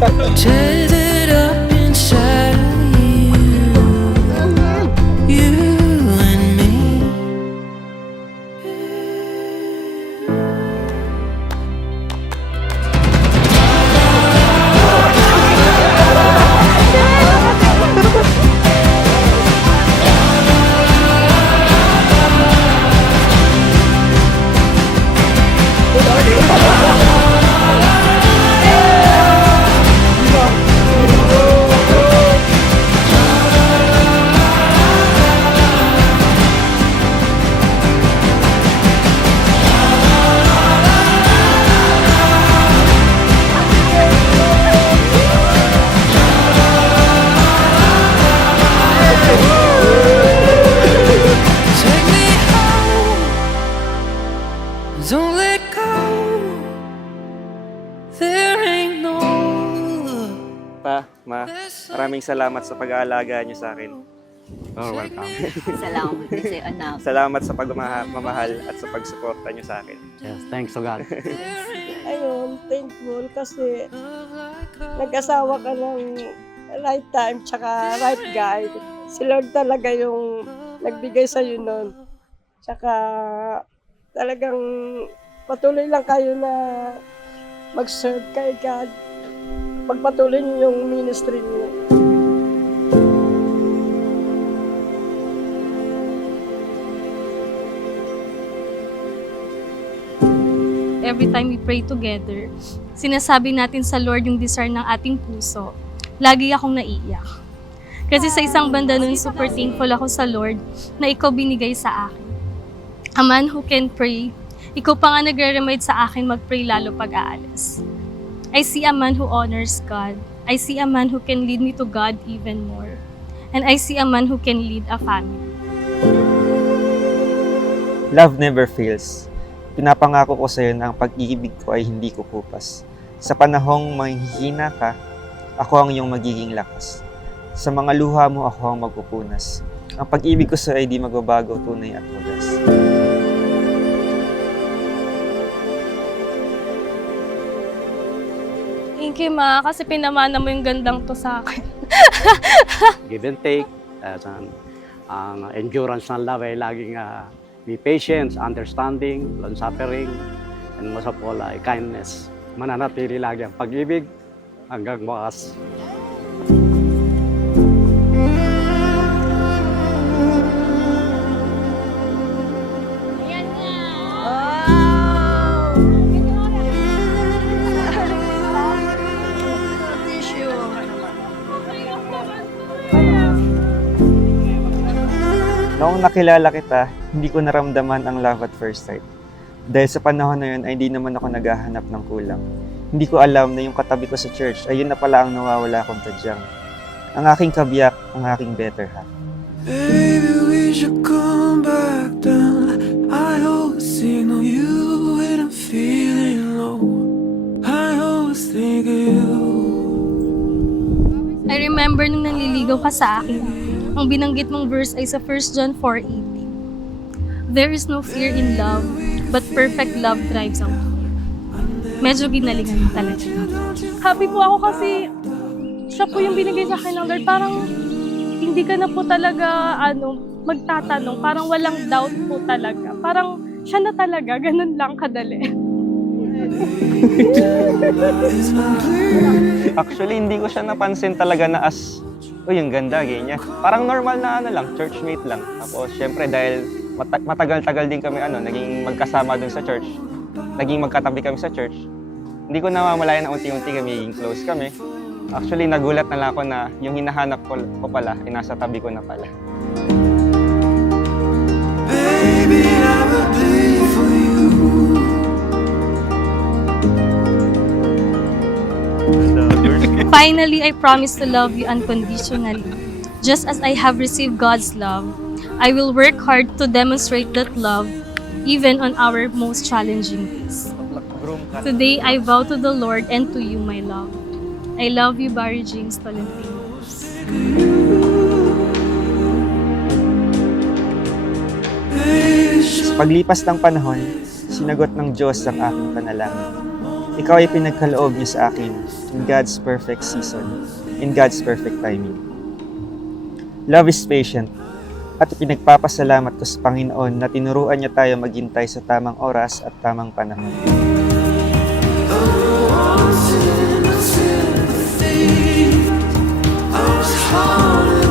Tethered up inside of you and me. Take me home, don't let go. There ain't no Pa, ma, maraming salamat sa pag-aalaga niyo sa akin. Oh, welcome. Salamat din sa'yo, anak. Salamat sa pagmamahal at sa pagsuporta niyo sa akin. Yes, thanks to God. Ayun, thankful kasi nag-asawa ka ng right time tsaka right guy. Si Lord talaga yung nagbigay sa'yo nun. Tsaka talagang patuloy lang kayo na mag-serve kay God. Pagpatuloy niyo yung ministry niyo. Every time we pray together, sinasabi natin sa Lord yung desire ng ating puso. Lagi akong naiiyak. Kasi sa isang banda nun, super thankful ako sa Lord na ikaw binigay sa akin. A man who can pray, ikaw pa nga nagre-remind sa akin mag-pray lalo pag aalis. I see a man who honors God. I see a man who can lead me to God even more. And I see a man who can lead a family. Love never fails. Pinapangako ko sa iyo na ang pag-ibig ko ay hindi kukupas. Sa panahong manghihina ka, ako ang iyong magiging lakas. Sa mga luha mo, ako ang magpupunas. Ang pag-ibig ko sa iyo ay di magbabago, tunay at wagas. Thank you, Ma, kasi pinamana mo yung gandang to sa akin. Give and take. Ang endurance ng love ay laging be patience, understanding, long-suffering, and most of all, kindness. Mananatili lagi ang pag-ibig hanggang wakas. Noong nakilala kita, hindi ko naramdaman ang love at first sight. Dahil sa panahon na yun ay hindi naman ako naghahanap ng kulang. Hindi ko alam na yung katabi ko sa church ay yun na pala ang nawawala kong tadyang. Ang aking kabiyak, ang aking better half. Baby, we should come back down. I always signal you when I'm feeling low. I always think of you. I remember nung nanliligaw ka sa akin, ang binanggit mong verse ay sa 1 John 4:18. There is no fear in love, but perfect love drives out fear. Medyo ginalingan mo talaga. Happy po ako kasi siya po yung binigay sa akin ng Lord. Parang hindi ka na po talaga magtatanong. Parang walang doubt po talaga. Parang siya na talaga. Ganun lang kadali. Actually, hindi ko siya napansin talaga na as, uy, ang ganda, ganyan. Parang normal na lang, churchmate lang. Tapos, syempre, dahil matagal-tagal din kami, naging magkasama dun sa church. Naging magkatabi kami sa church. Hindi ko namamalayan na unti-unti kami, close kami. Actually, nagulat na lang ako na yung hinahanap ko pala, ay nasa tabi ko na pala. Baby, I will bleed for you. Finally, I promise to love you unconditionally. Just as I have received God's love, I will work hard to demonstrate that love even on our most challenging days. Today, I vow to the Lord and to you, my love. I love you, Barry James Tolentinos. Sa paglipas ng panahon, sinagot ng Diyos ang aking panalangin. Ikaw ay pinagkaloob niyo sa akin in God's perfect season, in God's perfect timing. Love is patient, at pinagpapasalamat ko sa Panginoon na tinuruan niya tayo maghintay sa tamang oras at tamang panahon. Once in a sympathy, I was haunted